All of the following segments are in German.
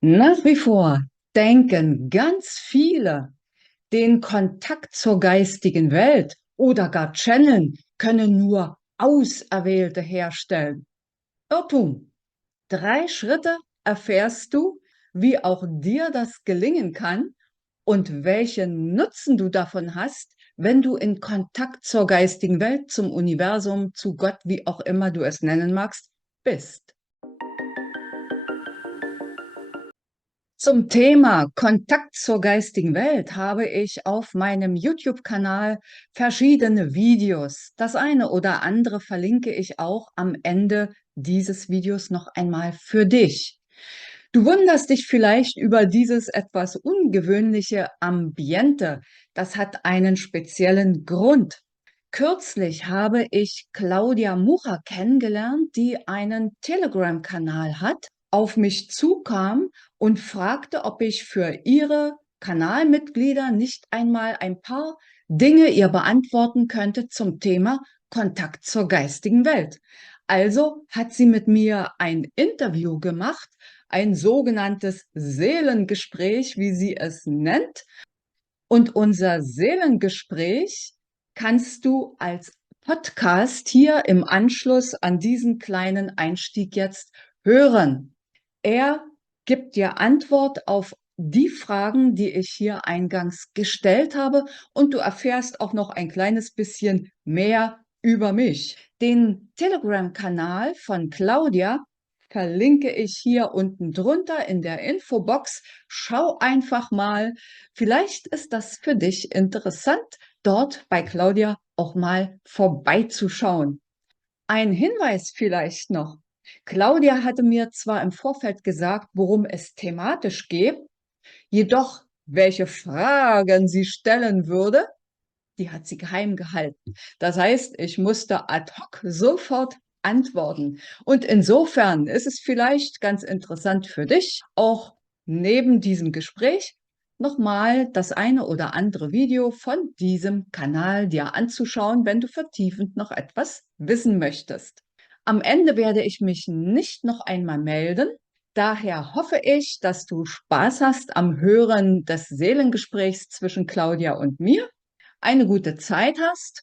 Nach wie vor denken ganz viele, den Kontakt zur geistigen Welt oder gar channeln können nur Auserwählte herstellen. Irrtum. 3 Schritte erfährst du, wie auch dir das gelingen kann und welchen Nutzen du davon hast, wenn du in Kontakt zur geistigen Welt, zum Universum, zu Gott, wie auch immer du es nennen magst, bist. Zum Thema Kontakt zur geistigen Welt habe ich auf meinem YouTube-Kanal verschiedene Videos. Das eine oder andere verlinke ich auch am Ende dieses Videos noch einmal für dich. Du wunderst dich vielleicht über dieses etwas ungewöhnliche Ambiente. Das hat einen speziellen Grund. Kürzlich habe ich Claudia Mucha kennengelernt, die einen Telegram-Kanal hat, auf mich zukam und fragte, ob ich für ihre Kanalmitglieder nicht einmal ein paar Dinge ihr beantworten könnte zum Thema Kontakt zur geistigen Welt. Also hat sie mit mir ein Interview gemacht, ein sogenanntes Seelengespräch, wie sie es nennt. Und unser Seelengespräch kannst du als Podcast hier im Anschluss an diesen kleinen Einstieg jetzt hören. Er gibt dir Antwort auf die Fragen, die ich hier eingangs gestellt habe, und du erfährst auch noch ein kleines bisschen mehr über mich. Den Telegram-Kanal von Claudia verlinke ich hier unten drunter in der Infobox. Schau einfach mal. Vielleicht ist das für dich interessant, dort bei Claudia auch mal vorbeizuschauen. Ein Hinweis vielleicht noch. Claudia hatte mir zwar im Vorfeld gesagt, worum es thematisch geht, jedoch welche Fragen sie stellen würde, die hat sie geheim gehalten. Das heißt, ich musste ad hoc sofort antworten. Und insofern ist es vielleicht ganz interessant für dich, auch neben diesem Gespräch nochmal das eine oder andere Video von diesem Kanal dir anzuschauen, wenn du vertiefend noch etwas wissen möchtest. Am Ende werde ich mich nicht noch einmal melden. Daher hoffe ich, dass du Spaß hast am Hören des Seelengesprächs zwischen Claudia und mir, eine gute Zeit hast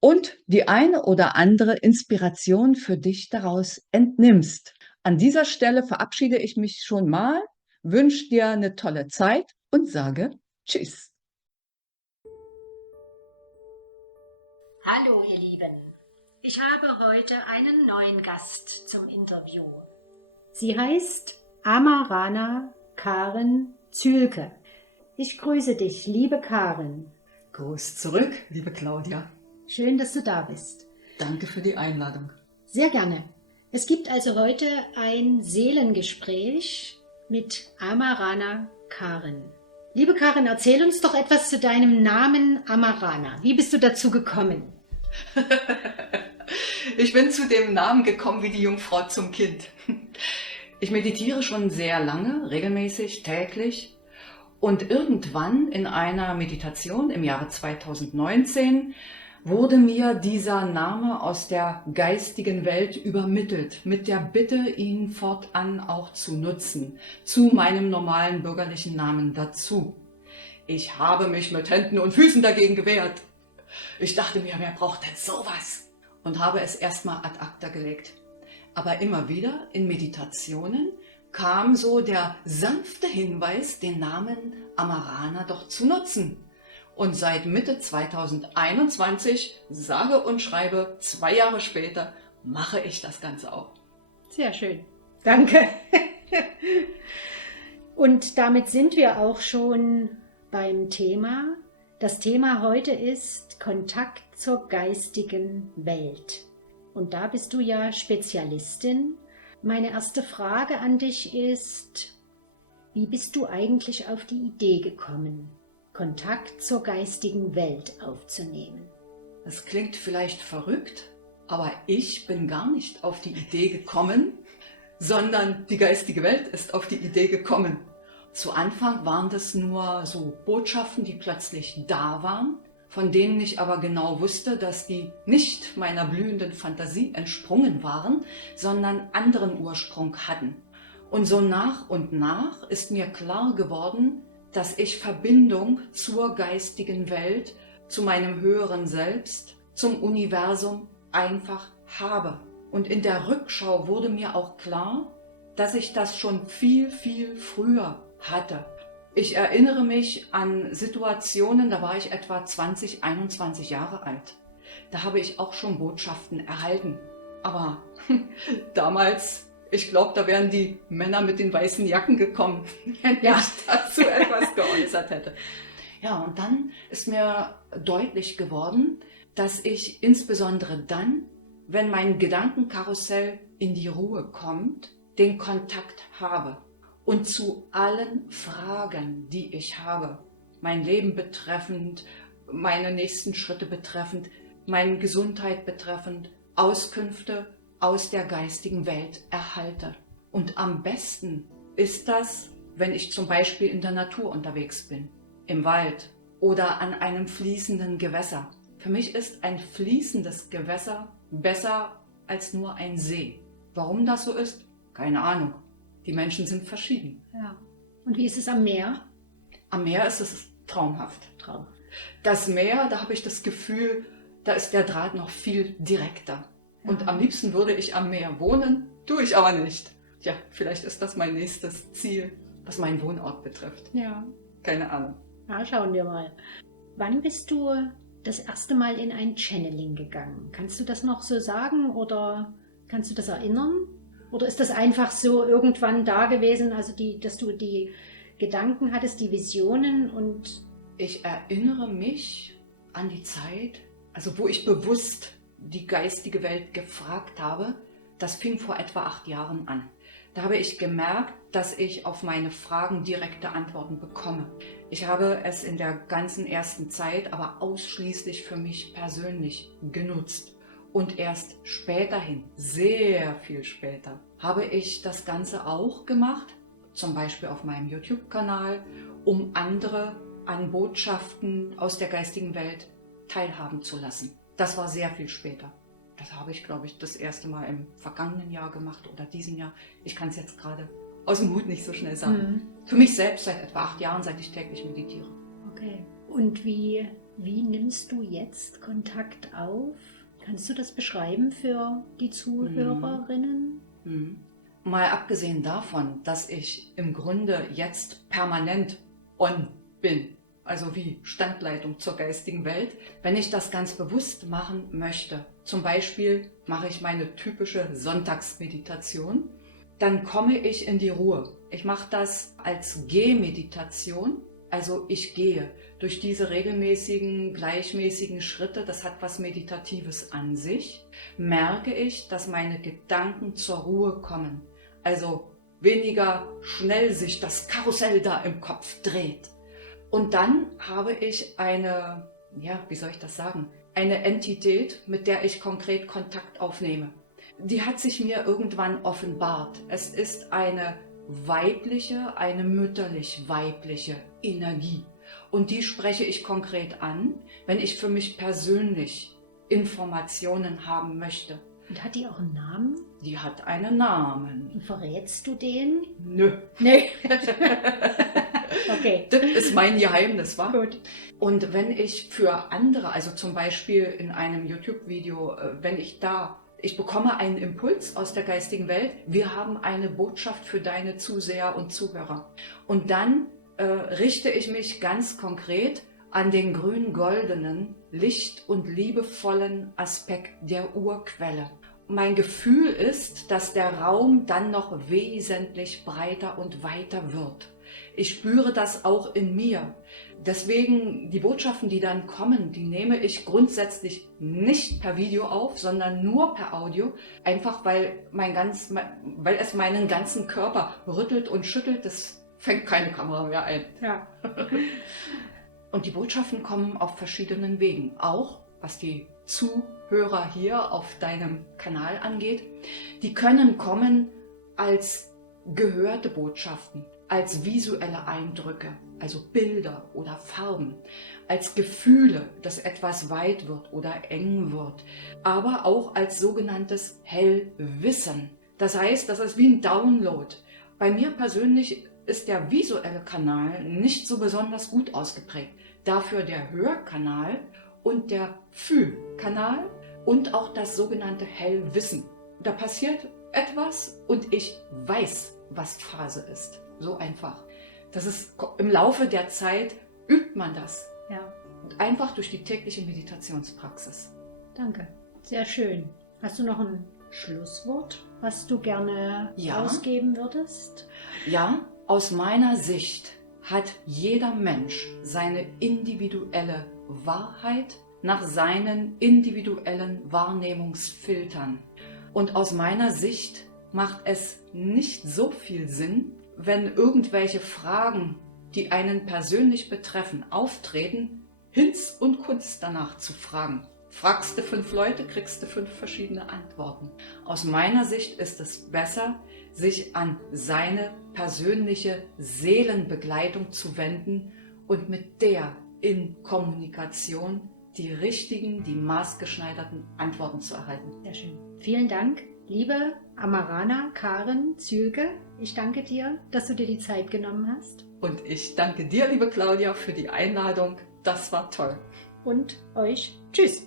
und die eine oder andere Inspiration für dich daraus entnimmst. An dieser Stelle verabschiede ich mich schon mal, wünsche dir eine tolle Zeit und sage Tschüss. Hallo ihr Lieben, ich habe heute einen neuen Gast zum Interview. Sie heißt Amarana Karen Zülke. Ich grüße dich, liebe Karen. Gruß zurück, liebe Claudia. Schön, dass du da bist. Danke für die Einladung. Sehr gerne. Es gibt also heute ein Seelengespräch mit Amarana Karen. Liebe Karen, erzähl uns doch etwas zu deinem Namen Amarana. Wie bist du dazu gekommen? Ich bin zu dem Namen gekommen wie die Jungfrau zum Kind. Ich meditiere schon sehr lange, regelmäßig, täglich. Und irgendwann in einer Meditation im Jahre 2019 wurde mir dieser Name aus der geistigen Welt übermittelt, mit der Bitte, ihn fortan auch zu nutzen, zu meinem normalen bürgerlichen Namen dazu. Ich habe mich mit Händen und Füßen dagegen gewehrt. Ich dachte mir, wer braucht denn sowas? Und habe es erstmal ad acta gelegt. Aber immer wieder in Meditationen kam so der sanfte Hinweis, den Namen Amarana doch zu nutzen. Und seit Mitte 2021, sage und schreibe 2 Jahre später, mache ich das Ganze auch. Sehr schön. Danke. Und damit sind wir auch schon beim Thema. Das Thema heute ist Kontakt zur geistigen Welt. Und da bist du ja Spezialistin. Meine erste Frage an dich ist, wie bist du eigentlich auf die Idee gekommen, Kontakt zur geistigen Welt aufzunehmen? Das klingt vielleicht verrückt, aber ich bin gar nicht auf die Idee gekommen, sondern die geistige Welt ist auf die Idee gekommen. Zu Anfang waren das nur so Botschaften, die plötzlich da waren, von denen ich aber genau wusste, dass die nicht meiner blühenden Fantasie entsprungen waren, sondern anderen Ursprung hatten. Und so nach und nach ist mir klar geworden, dass ich Verbindung zur geistigen Welt, zu meinem höheren Selbst, zum Universum einfach habe. Und in der Rückschau wurde mir auch klar, dass ich das schon viel, viel früher hatte. Ich erinnere mich an Situationen, da war ich etwa 20, 21 Jahre alt. Da habe ich auch schon Botschaften erhalten. Aber damals, ich glaube, da wären die Männer mit den weißen Jacken gekommen, wenn ich dazu etwas geäußert hätte. Ja, und dann ist mir deutlich geworden, dass ich insbesondere dann, wenn mein Gedankenkarussell in die Ruhe kommt, den Kontakt habe und zu allen Fragen, die ich habe, mein Leben betreffend, meine nächsten Schritte betreffend, meine Gesundheit betreffend, Auskünfte aus der geistigen Welt erhalte. Und am besten ist das, wenn ich zum Beispiel in der Natur unterwegs bin, im Wald oder an einem fließenden Gewässer. Für mich ist ein fließendes Gewässer besser als nur ein See. Warum das so ist? Keine Ahnung. Die Menschen sind verschieden. Ja. Und wie ist es am Meer? Am Meer ist es traumhaft. Traumhaft. Das Meer, da habe ich das Gefühl, da ist der Draht noch viel direkter. Ja. Und am liebsten würde ich am Meer wohnen, tue ich aber nicht. Ja, vielleicht ist das mein nächstes Ziel, was meinen Wohnort betrifft. Ja. Keine Ahnung. Ja, schauen wir mal. Wann bist du das erste Mal in ein Channeling gegangen? Kannst du das noch so sagen oder kannst du das erinnern? Oder ist das einfach so irgendwann da gewesen, also dass du die Gedanken hattest, die Visionen und... Ich erinnere mich an die Zeit, also wo ich bewusst die geistige Welt gefragt habe, das fing vor etwa 8 Jahren an. Da habe ich gemerkt, dass ich auf meine Fragen direkte Antworten bekomme. Ich habe es in der ganzen ersten Zeit aber ausschließlich für mich persönlich genutzt. Und erst späterhin, sehr viel später, habe ich das Ganze auch gemacht, zum Beispiel auf meinem YouTube-Kanal, um andere an Botschaften aus der geistigen Welt teilhaben zu lassen. Das war sehr viel später. Das habe ich, glaube ich, das erste Mal im vergangenen Jahr gemacht oder diesem Jahr. Ich kann es jetzt gerade aus dem Hut nicht so schnell sagen. Für mich selbst seit etwa 8 Jahren, seit ich täglich meditiere. Okay. Und wie nimmst du jetzt Kontakt auf? Kannst du das beschreiben für die Zuhörerinnen? Mal abgesehen davon, dass ich im Grunde jetzt permanent on bin, also wie Standleitung zur geistigen Welt, wenn ich das ganz bewusst machen möchte, zum Beispiel mache ich meine typische Sonntagsmeditation, dann komme ich in die Ruhe. Ich mache das als Gehmeditation. Also ich gehe durch diese regelmäßigen, gleichmäßigen Schritte, das hat was Meditatives an sich, merke ich, dass meine Gedanken zur Ruhe kommen. Also weniger schnell sich das Karussell da im Kopf dreht. Und dann habe ich eine, wie soll ich das sagen, eine Entität, mit der ich konkret Kontakt aufnehme. Die hat sich mir irgendwann offenbart. Es ist eine weibliche, eine mütterlich-weibliche Energie. Und die spreche ich konkret an, wenn ich für mich persönlich Informationen haben möchte. Und hat die auch einen Namen? Die hat einen Namen. Und verrätst du den? Nö. Nee. Okay. Das ist mein Geheimnis, wa? Gut. Und wenn ich für andere, also zum Beispiel in einem YouTube-Video, ich bekomme einen Impuls aus der geistigen Welt, wir haben eine Botschaft für deine Zuseher und Zuhörer. Und dann richte ich mich ganz konkret an den grün-goldenen, licht- und liebevollen Aspekt der Urquelle. Mein Gefühl ist, dass der Raum dann noch wesentlich breiter und weiter wird. Ich spüre das auch in mir. Deswegen die Botschaften, die dann kommen, die nehme ich grundsätzlich nicht per Video auf, sondern nur per Audio. Einfach weil es meinen ganzen Körper rüttelt und schüttelt. Das fängt keine Kamera mehr ein. Ja. Und die Botschaften kommen auf verschiedenen Wegen. Auch was die Zuhörer hier auf deinem Kanal angeht. Die können kommen als gehörte Botschaften, als visuelle Eindrücke, also Bilder oder Farben, als Gefühle, dass etwas weit wird oder eng wird, aber auch als sogenanntes Hellwissen. Das heißt, das ist wie ein Download Bei mir persönlich ist der visuelle Kanal nicht so besonders gut ausgeprägt. Dafür der Hörkanal und der Fühlkanal und auch das sogenannte Hellwissen. Da passiert etwas und ich weiß, was Phase ist. So einfach. Das ist im Laufe der Zeit übt man das. Ja, Einfach durch die tägliche Meditationspraxis. danke. Sehr schön. Hast du noch ein Schlusswort, was du gerne Ja. ausgeben würdest? Ja, aus meiner Sicht hat jeder Mensch seine individuelle Wahrheit nach seinen individuellen Wahrnehmungsfiltern. Und aus meiner Sicht macht es nicht so viel Sinn, wenn irgendwelche Fragen, die einen persönlich betreffen, auftreten, Hinz und Kunst danach zu fragen. Fragst du 5 Leute, kriegst du 5 verschiedene Antworten. Aus meiner Sicht ist es besser, sich an seine persönliche Seelenbegleitung zu wenden und mit der in Kommunikation die richtigen, die maßgeschneiderten Antworten zu erhalten. Sehr schön. Vielen Dank, liebe Amarana Karen Zülke. Ich danke dir, dass du dir die Zeit genommen hast. Und ich danke dir, liebe Claudia, für die Einladung. Das war toll. Und euch tschüss.